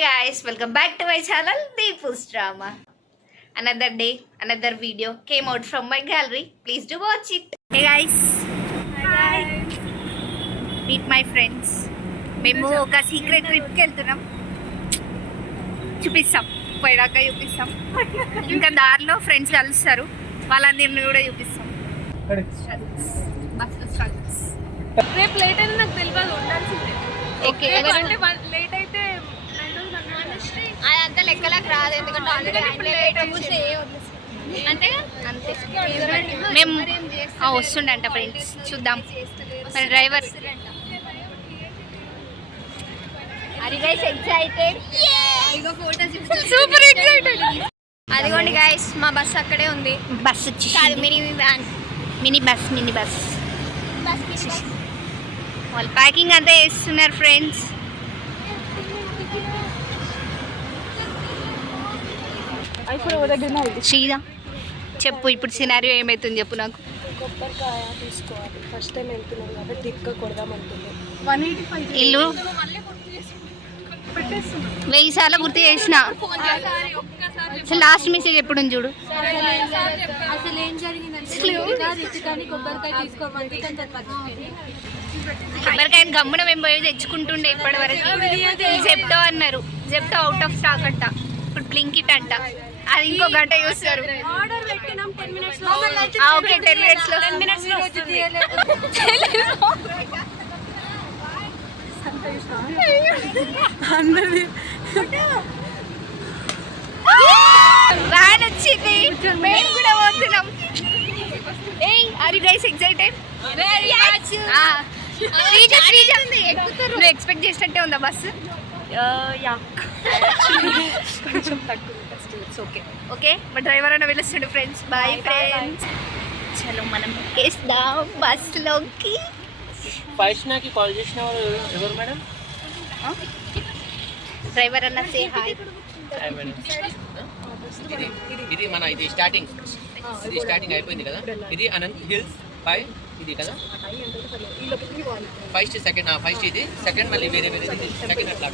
Hey guys, welcome back to my channel Deepu's Drama. Another day, another video came out from my gallery. Please do watch it. Hey guys. Hi. Meet my friends. మేము ఒక secret ట్రిప్కి వెళ్తున్నాం. చూపిస్తాం, పోయాక చూపిస్తాం. ఇంకా దారిలో friends కలుస్తారు, వాళ్ళందరినీ కూడా చూపిస్తాం. రేపు లేట్ అయినా నాకు తెలియదు, ఉండాల్సిందే. ఓకే, అంటే లేట్ అయితే అదంతా లెక్కలకు రాదు, ఎందుకంటే అంతే. మేము వస్తుండే అంట ఫ్రెండ్స్, చూద్దాం. మన డ్రైవర్ సూపర్ ఎక్సైటెడ్. అదిగోండి గైస్, మా బస్ అక్కడే ఉంది. బస్ వచ్చి మినీ బస్ వాళ్ళు ప్యాకింగ్ అంతా చేస్తున్నారు ఫ్రెండ్స్. శ్రీదా చెప్పు, ఇప్పుడు సినారియో ఏమైతుంది చెప్పు నాకు. కొబ్బరికాయ తీసుకోవాలి, ఫస్ట్ టైం వెళ్తున్నాం కాబట్టి దిక్క కొడదాం అనుకుంది. ఇల్లు 1000 సార్లు గుర్తు చేసిన. అసలు లాస్ట్ మెసేజ్ ఎప్పుడు చూడు. అసలు ఏం జరిగిందంటే కొబ్బరికాయని గమ్మున మేము పోయి తెచ్చుకుంటుండే ఇప్పటి వరకు. జెప్టో అన్నారు, జెప్టో అవుట్ ఆఫ్ స్టాక్ అంట. ఇప్పుడు బ్లింకిట్ అంట, అది ఇంకో గంట చూస్తారు. ఓకే, 10 minutes లో వ్యాన్ వచ్చింది, మేము కూడా పోతున్నాం. Are you guys excited? నువ్వు ఎక్స్పెక్ట్ చేసినట్టే ఉందా బస్సు? కొంచెం తక్కువ. ఓకే, మా డ్రైవర్ అన్న వెళ్ళొస్తాడు ఫ్రెండ్స్. Bye friends. చలో మనం ఎక్కేద్దాం బస్సులోకి. ఫైష్నాకి కాల్ చేసిన వాళ్ళు ఎవరు మేడం? డ్రైవర్ అన్న సే హాయ్. ఇది మన ఇది స్టార్టింగ్ అయిపోయింది కదా. ఇది అనంత్ హిల్స్ 5 ఇది కదా. ఫస్ట్ ఇది సెకండ్, మళ్ళీ వేరే సెకండ్ అట్లా.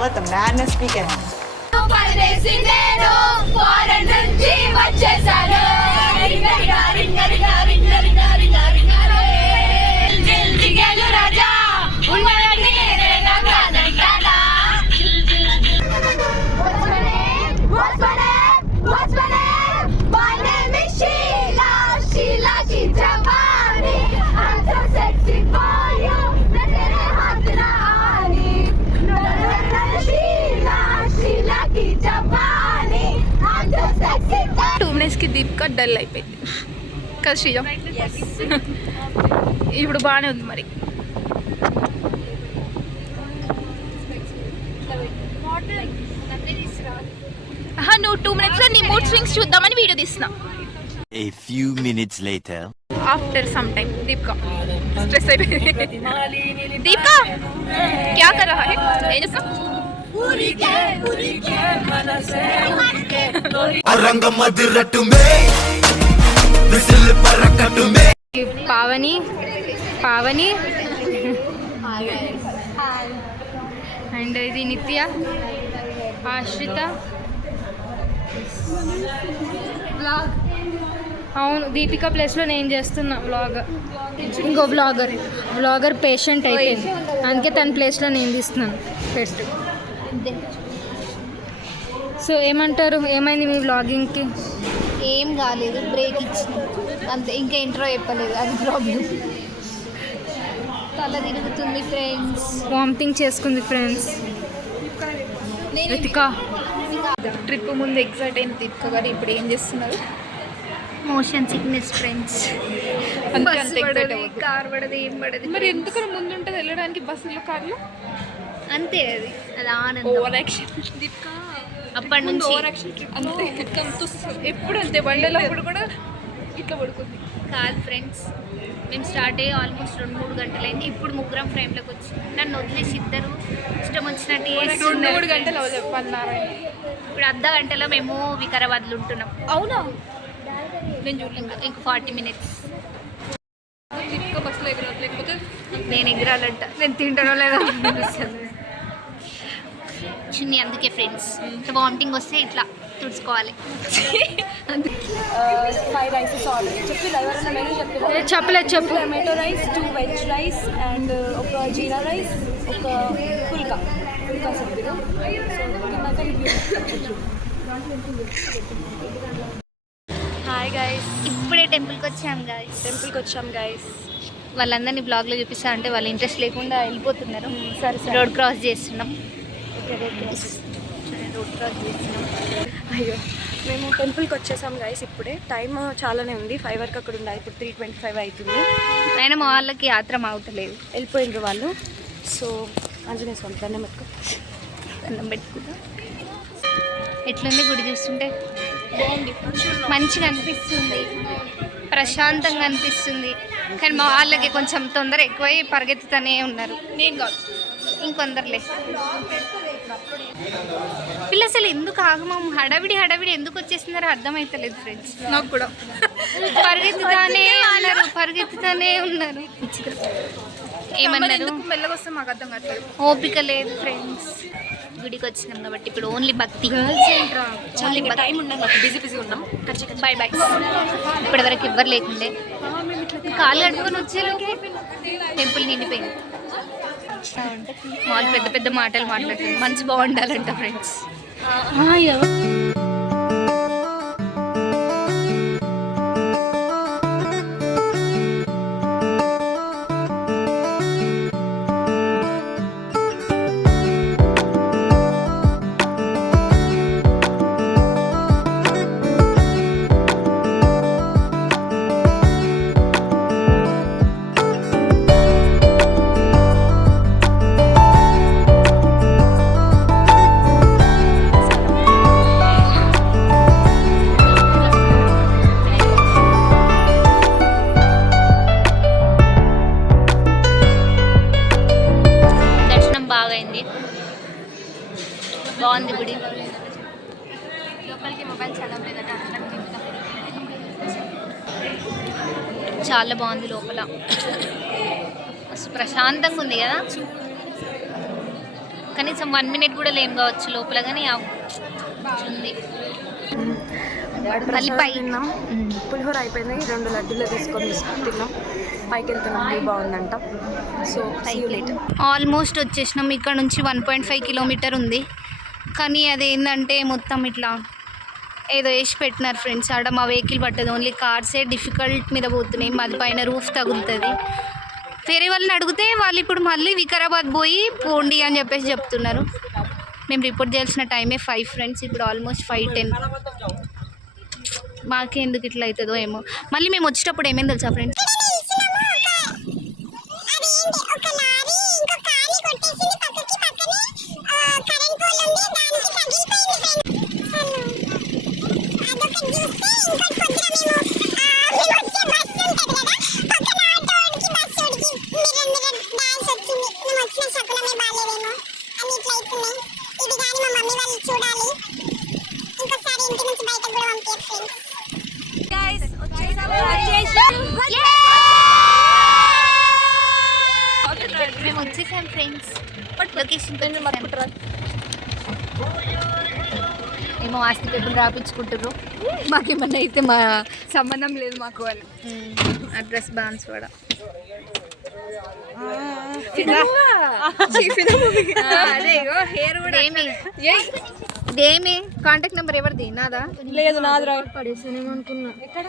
Let the madness begin. కి దీపిక డల్ అయిపోయింది కదా శ్రీజ. ఇప్పుడు బాగానే ఉంది మరి. నువ్వు 2 minutes లో నీ మూడ్ స్వింగ్స్ చూద్దామని వీడియో తీస్తున్నా. A few minutes later. After some time Deepika stress అయిపోయింది. దీపిక క్యా కర్ రహా హై? ఏం చేస్తున్నావు? పావని అండ్ ఇది నిత్య, ఆశ్రిత. అవును, దీపిక ప్లేస్లో నేను చేస్తున్నా వ్లాగ్. ఇంకో వ్లాగర్ పేషెంట్ అయిపోయింది, అందుకే తన ప్లేస్లో నేను తీస్తున్నాను ఫస్ట్. సో ఏమంటారు, ఏమైంది మీ వ్లాగింగ్కి? ఏం కాలేదు, బ్రేక్ ఇచ్చిన అంతే. ఇంకా ఇంట్రో చెప్పలేదు, అది ప్రాబ్లం. తల తిరుగుతుంది ఫ్రెండ్స్, వామిటింగ్ చేసుకుంది ఫ్రెండ్స్. రితిక ట్రిప్ ముందు ఎగ్జైట్ అయింది దీపిక గారు, ఇప్పుడు ఏం చేస్తున్నారు? Motion sickness friends. కార్ పడదు, ఏం పడదు. మరి ఎందుకు ముందు ఉంటుంది వెళ్ళడానికి బస్సులో, కార్లో? అంతే, అది ఆనందం. ఓవర్ యాక్షన్ దీపిక అప్పటి నుంచి ఓవర్ యాక్షన్. అంతే, ఎప్పుడు అంతే. బండలప్పుడు కూడా ఇట్లా పడుకుంది. కాదు ఫ్రెండ్స్, మేము స్టార్ట్ అయ్యి ఆల్మోస్ట్ 2-3 గంటలైంది. ఇప్పుడు ముగ్గురం ఫ్రేమ్లోకి వచ్చి నన్ను వదిలేసి ఇద్దరు ఇష్టం వచ్చినట్టు 2-3 గంటలు చెప్పన్నారు. ఇప్పుడు అర్ధ గంటలో మేము వికారాబాద్లో ఉంటున్నాం. అవునా? నేను చూడలేదు. ఇంకా 40 minutes. అసలు ఎగరాలి లేకపోతే నేను ఎగరాలంట, నేను తింటానో లేదో చున్నీ. అందుకే ఫ్రెండ్స్ వామిటింగ్ వస్తే ఇట్లా తుడుచుకోవాలి. 5 రైసెస్ ఆర్డర్ చెప్పిరా ఎవరైనా మెనూ చెప్పిరా? చెప్పలేదు చెప్పు. Tomato rice, 2 veg rice and ఒక జీరా రైస్, ఒక పుల్కా చెప్పిరా. హాయ్ గైస్, ఇప్పుడే టెంపుల్కి వచ్చాం గైస్. టెంపుల్కి వచ్చాం గైస్. వాళ్ళందరినీ బ్లాగ్లో చూపిస్తా అంటే వాళ్ళు ఇంట్రెస్ట్ లేకుండా వెళ్ళిపోతున్నారు. సరే రోడ్ క్రాస్ చేస్తున్నాం. రోడ్ క్రాస్ చేస్తున్నాం. అయ్యో, మేము టెంపుల్కి వచ్చేసాం గైస్. ఇప్పుడే టైం చాలానే ఉంది, 5 వరకు అక్కడ ఉండాలి. ఇప్పుడు 3:25 అవుతుంది. అయినా మా వాళ్ళకి యాత్ర మావట్లేదు, వెళ్ళిపోయినారు వాళ్ళు. సో ఆంజనేయ స్వామి దండం పెట్టుకో. దండం పెట్టుకుంటాం. ఎట్లుంది గుడి చూస్తుంటే? మంచిగా అనిపిస్తుంది, ప్రశాంతంగా అనిపిస్తుంది. కానీ మా వాళ్ళకి కొంచెం తొందర ఎక్కువై పరిగెత్తుతూనే ఉన్నారు. నేను కాదు, ఇంకొందరులే. వీళ్ళు అసలు ఎందుకు ఆగమం, హడావిడి హడావిడి ఎందుకు వచ్చేస్తున్నారో అర్థమైతలేదు ఫ్రెండ్స్. నాకు కూడా పరిగెత్తుతానే ఉన్నారు. ఏమన్నారు? మెల్లగొస్తే మాకు అర్థం కావట్లేదు. ఓపిక లేదు ఫ్రెండ్స్. గుడికి వచ్చినాం కాబట్టి ఇప్పుడు ఓన్లీ భక్తి. టైం ఉండదు, బిజీ ఉన్నాం. Bye bye. ఇప్పటివరకు ఎవ్వరు లేకుండే, కాలు కట్టుకొని వచ్చేలోకి టెంపుల్ నిండిపోయింది. వాళ్ళు పెద్ద పెద్ద మాటలు మాట్లాడుతుంది, మంచి బాగుండాలంట ఫ్రెండ్స్. బాగుంది గుడి. లోపలికి మొబైల్ చాలా బాగుంది లోపల, అసలు ప్రశాంతంగా ఉంది కదా. కనీసం 1 మినిట్ కూడా లేం కావచ్చు లోపల, కానీ ఉంది. మళ్ళీ పై పులిహోర అయిపోయింది, 2 లడ్డూలు తీసుకొని తిన్నాం. పైకి వెళ్తున్నాం, బాగుందంట. సో ఆల్మోస్ట్ వచ్చేసినాం. ఇక్కడ నుంచి 1.5 కిలోమీటర్ ఉంది. కానీ అదేంటంటే మొత్తం ఇట్లా ఏదో వేసి పెట్టినారు ఫ్రెండ్స్. ఆడ మా వెహికల్ పట్టదు, ఓన్లీ కార్సే డిఫికల్ట్ మీద పోతున్నాయి. మాది పైన రూఫ్ తగులుతుంది. వేరే వాళ్ళని అడిగితే వాళ్ళు ఇప్పుడు మళ్ళీ వికారాబాద్ పోయి పోండి అని చెప్పేసి చెప్తున్నారు. మేము రిపోర్ట్ చేయాల్సిన టైమే 5 ఫ్రెండ్స్, ఇప్పుడు ఆల్మోస్ట్ 5:10. మాకే ఎందుకు ఇట్లా అవుతుందో ఏమో. మళ్ళీ మేము వచ్చేటప్పుడు ఏమేమి తెలుసా ఫ్రెండ్స్, మేము వచ్చేసాం ఫ్రెండ్స్. లొకేషన్ ఏమో ఆస్తి పేపర్లు రాపించుకుంటారు. మాకేమన్నా అయితే మా సంబంధం లేదు మాకు. వాళ్ళు అడ్రస్ బాన్స్వాడ. ఏమి కాంటాక్ట్ నెంబర్ ఎవరిది? నాదా? లేదు, నాది రా. పడేసానేమనుకున్నా. ఎక్కడ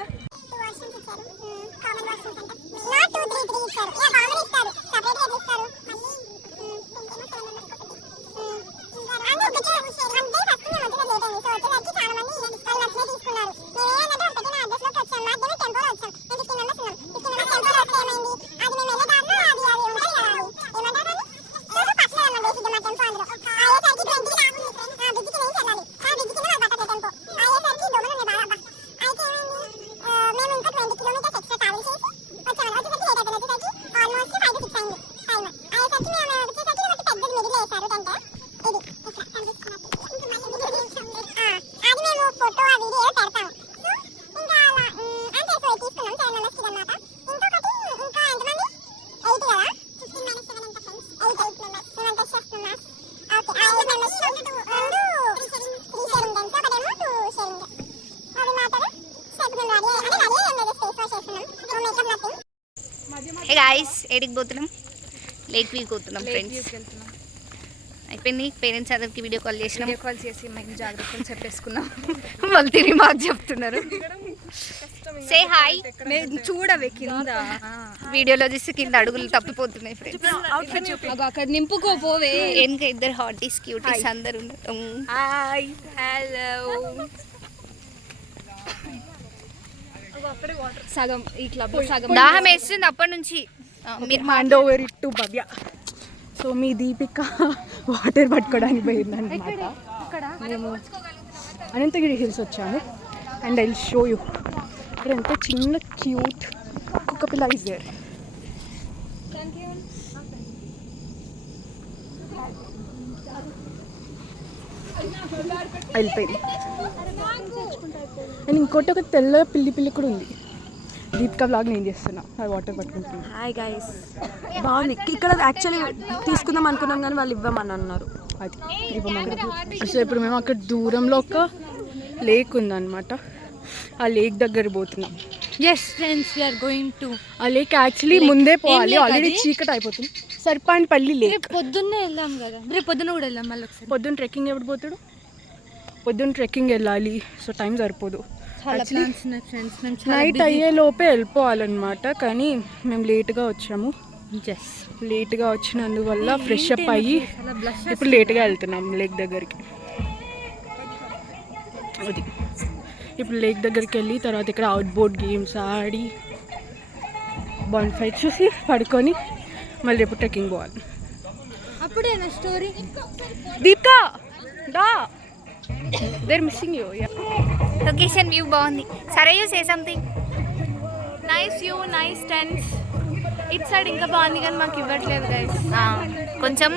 హే గాయ్స్, ఏడికి పోతున్నాం? లేక్ వ్యూ పోతున్నాం ఫ్రెండ్స్. అయిపోయింది. పేరెంట్స్ అందరికి వీడియో కాల్ చేసినాం. వీడియో కాల్ చేసి మేము జాగ్రత్తలు చెప్పేసుకున్నాం. వాళ్ళు తిరిగి మాకు చెప్తున్నారు. Say hi. చూడవే కింద వీడియోలో చూసి కింద అడుగులు తప్పిపోతున్నాయి ఫ్రెండ్స్. అక్కడ నింపుకోపోవే. వెనక ఇద్దరు హాటీస్ క్యూటీస్ అందరు ఉన్నారు. Hi hello. సగం ఈ క్లబ్ సగం దాహం వేస్తుంది అప్పటి నుంచి. మీరు hand over it to Bhavya. So me Deepika water పట్టుకోవడానికి పోయిందన్నమాట. మేము అనంతగిరి హిల్స్ వచ్చాము and I will show you. ఇక్కడ ఎంత చిన్న క్యూట్ కుక్క పిల్ల ఇస్ దేర్. వెళ్ళిపోయింది. అండ్ ఇంకోటి ఒక తెల్ల పిల్లి కూడా ఉంది. దీపిక బ్లాగ్ నేను చేస్తున్నా, అది వాటర్ పట్టుకుంటున్నా. హాయ్ గైస్, బాగుంది. ఇక్కడ యాక్చువల్లీ తీసుకుందాం అనుకున్నాం కానీ వాళ్ళు ఇవ్వమని అన్నారు. అది ఇవ్వమని. సో ఇప్పుడు మేము అక్కడ దూరంలో ఒక లేక్ ఉందన్నమాట. ఆ లేక్ దగ్గర పోతున్నాం. Yes friends, we are going to. ఆ లేక్ యాక్చువల్లీ ముందే పోవాలి, ఆల్రెడీ చీకటి అయిపోతుంది. సర్పాన్పల్లి లేక్. పొద్దున్నే వెళ్ళాం కదా, రేపు పొద్దున్న కూడా వెళ్ళాం మళ్ళీ ఒకసారి. పొద్దున్న ట్రెక్కింగ్ ఎప్పుడు పోతాడు? పొద్దున్న ట్రెక్కింగ్ వెళ్ళాలి, సో టైం సరిపోదు. నైట్ అయ్యే లోపే వెళ్ళిపోవాలన్నమాట, కానీ మేము లేట్గా వచ్చాము. లేట్గా వచ్చినందువల్ల ఫ్రెష్ అప్ అయ్యి ఇప్పుడు లేట్గా వెళ్తున్నాం లేక్ దగ్గరికి. అది ఇప్పుడు లేక్ దగ్గరికి వెళ్ళి తర్వాత ఇక్కడ అవుట్ బోర్డ్ గేమ్స్ ఆడి బాన్ ఫైట్ చూసి పడుకొని మళ్ళీ రేపు ట్రెక్కింగ్ పోవాలి. అప్పుడేనా స్టోరీ? దీపికా దా, they're missing you. Location view బాగుంది. సరే you say something. Nice view, nice tents. It side ఇంకా బాగుంది కానీ మాకు ఇవ్వట్లేదు గైస్. కొంచెం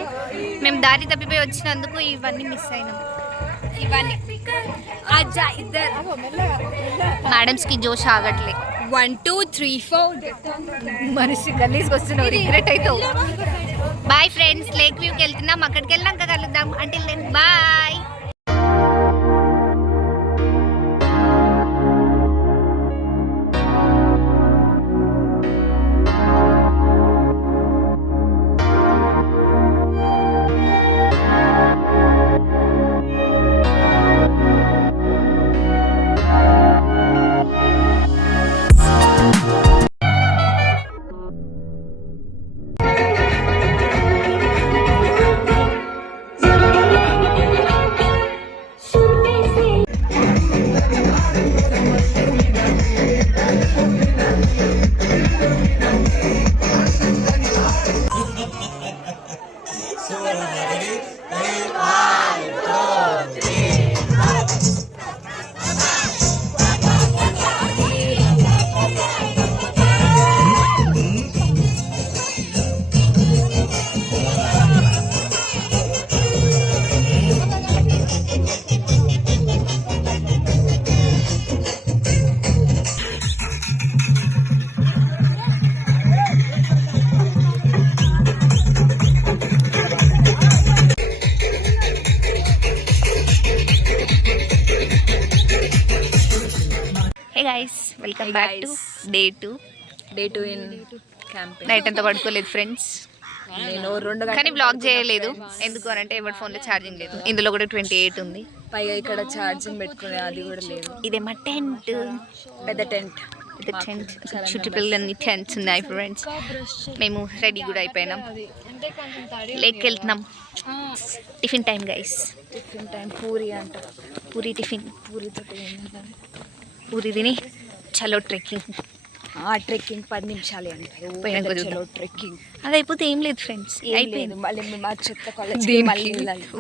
మేము దారి తప్పిపోయి వచ్చినందుకు ఇవన్నీ మిస్ అయినాం. ఇవన్నీ అజ్జా ఇద్దరు మేడమ్స్కి జోష్ ఆగట్లే. 1 2 3 4 మనిషి గలీజ్కి వస్తున్నావు, రిగ్రెట్ అవుతావు. బాయ్ ఫ్రెండ్స్, లేక్ వ్యూకి వెళ్తున్నాం. అక్కడికి వెళ్ళాక కలుద్దాం. Until then bye. Hey guys, welcome back to day 2 in camp. Night అంతా పడుకోలేదు ఫ్రెండ్స్. నేను 2 కానీ బ్లాగ్ చేయలేదు. ఎందుకు అని అంటే ఎవరి ఫోన్లో ఛార్జింగ్ లేదు. ఇందులో కూడా 28 ఉంది. పైగా ఇక్కడ ఛార్జింగ్ పెట్టుకునే అది కూడా లేదు. ఇదేమో టెంట్, పెద్ద టెంట్. చుట్టుపక్కల అన్ని టెంట్స్ ఉన్నాయి ఫ్రెండ్స్. మేము రెడీ కూడా అయిపోయినాం. లేక్కి వెళ్తున్నాం. Tiffin time guys. Tiffin time. Puri అంట. పూరి టిఫిన్. పూరితో పూరి తిని చలో ట్రెక్కింగ్. ట్రెక్కింగ్ 10 నిమిషాలే అంటే చలో ట్రెక్కింగ్. అది అయిపోతే ఏం లేదు ఫ్రెండ్స్, అయిపోయింది. మళ్ళీ మేము మా చెత్త కాలేజ్ మళ్ళీ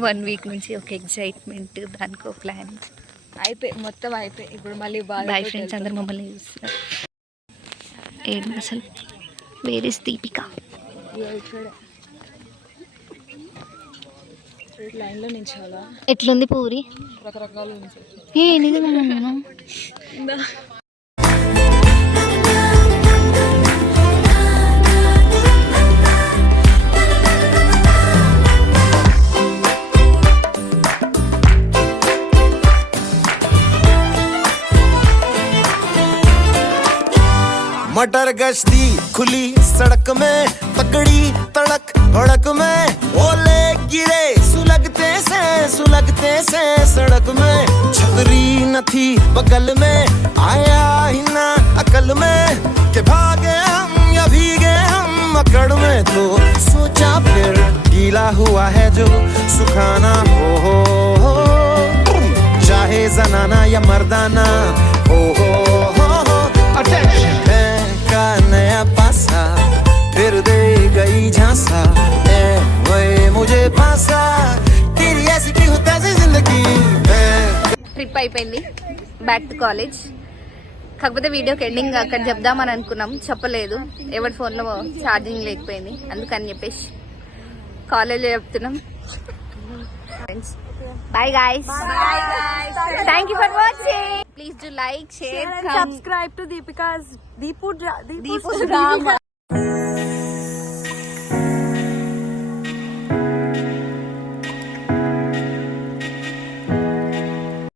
1 వీక్ నుంచి ఒక ఎగ్జైట్మెంట్, దానికో ప్లాన్. అయిపోయి మొత్తం అయిపోయి ఇప్పుడు మళ్ళీ బాయ్ ఫ్రెండ్స్ అందరు మమ్మల్ని చూస్తున్నారు. ఏంటి అసలు వేర్ ఇస్ దీపిక? లైన్లో నించోవాలా? ఎట్లుంది పూరి? రకరకాలు ఏ నిజంగా मटर गश्ती खुली सड़क में तगड़ी तड़क भड़क में ओले गिरे सुलगते से सड़क में छतरी न थी बगल में आया ही ना अकल में के भागे हम या भीगे हम अकड़ में तो सोचा फिर गीला हुआ है जो सुखाना हो चाहे जनाना या मर्दाना हो अटेंशन का नया पासा फिर दे गई झांसा ए वही मुझे पासा तेरी ऐसी की होता है जिंदगी ట్రిప్ అయిపోయింది బ్యాక్ టు కాలేజ్. కాకపోతే వీడియోకి ఎండింగ్ అక్కడ చెప్దామని అనుకున్నాం, చెప్పలేదు. ఎవరి ఫోన్లో ఛార్జింగ్ లేకపోయింది, అందుకని చెప్పేసి కాలేజ్లో చెప్తున్నాం. Bye guys. Thank you for watching. Please do like, share, subscribe to Deepika's Deepu's drama.